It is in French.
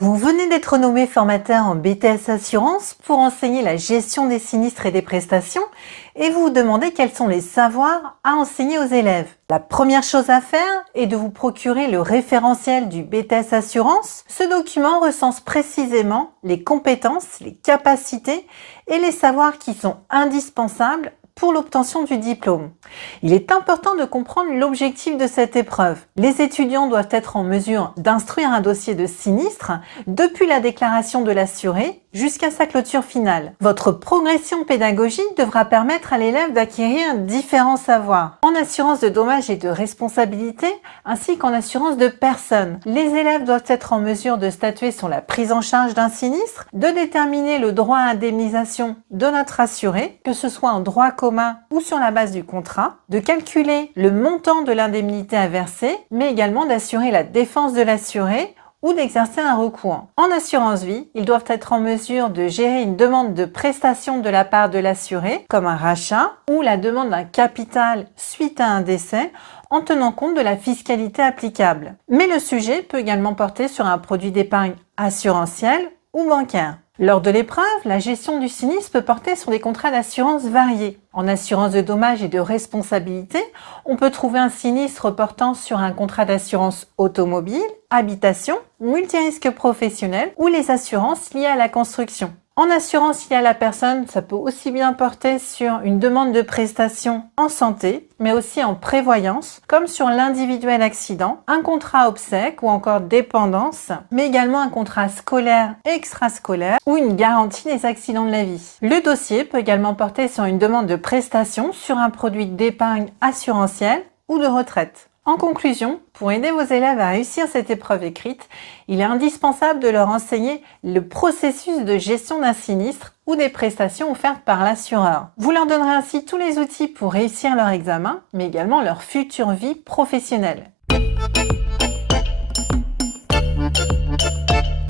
Vous venez d'être nommé formateur en BTS Assurance pour enseigner la gestion des sinistres et des prestations et vous vous demandez quels sont les savoirs à enseigner aux élèves. La première chose à faire est de vous procurer le référentiel du BTS Assurance. Ce document recense précisément les compétences, les capacités et les savoirs qui sont indispensables pour l'obtention du diplôme. Il est important de comprendre l'objectif de cette épreuve. Les étudiants doivent être en mesure d'instruire un dossier de sinistre depuis la déclaration de l'assuré jusqu'à sa clôture finale. Votre progression pédagogique devra permettre à l'élève d'acquérir différents savoirs en assurance de dommages et de responsabilité ainsi qu'en assurance de personnes. Les élèves doivent être en mesure de statuer sur la prise en charge d'un sinistre, de déterminer le droit à indemnisation de notre assuré, que ce soit en droit commun ou sur la base du contrat, de calculer le montant de l'indemnité à verser, mais également d'assurer la défense de l'assuré ou d'exercer un recours. En assurance vie, ils doivent être en mesure de gérer une demande de prestation de la part de l'assuré, comme un rachat ou la demande d'un capital suite à un décès, en tenant compte de la fiscalité applicable. Mais le sujet peut également porter sur un produit d'épargne assurantiel ou bancaire. Lors de l'épreuve, la gestion du sinistre peut porter sur des contrats d'assurance variés. En assurance de dommages et de responsabilité, on peut trouver un sinistre portant sur un contrat d'assurance automobile, habitation, multirisque professionnel ou les assurances liées à la construction. En assurance liée à la personne, ça peut aussi bien porter sur une demande de prestation en santé, mais aussi en prévoyance, comme sur l'individuel accident, un contrat obsèque ou encore dépendance, mais également un contrat scolaire et extrascolaire ou une garantie des accidents de la vie. Le dossier peut également porter sur une demande de prestation sur un produit d'épargne assurantielle ou de retraite. En conclusion, pour aider vos élèves à réussir cette épreuve écrite, il est indispensable de leur enseigner le processus de gestion d'un sinistre ou des prestations offertes par l'assureur. Vous leur donnerez ainsi tous les outils pour réussir leur examen, mais également leur future vie professionnelle.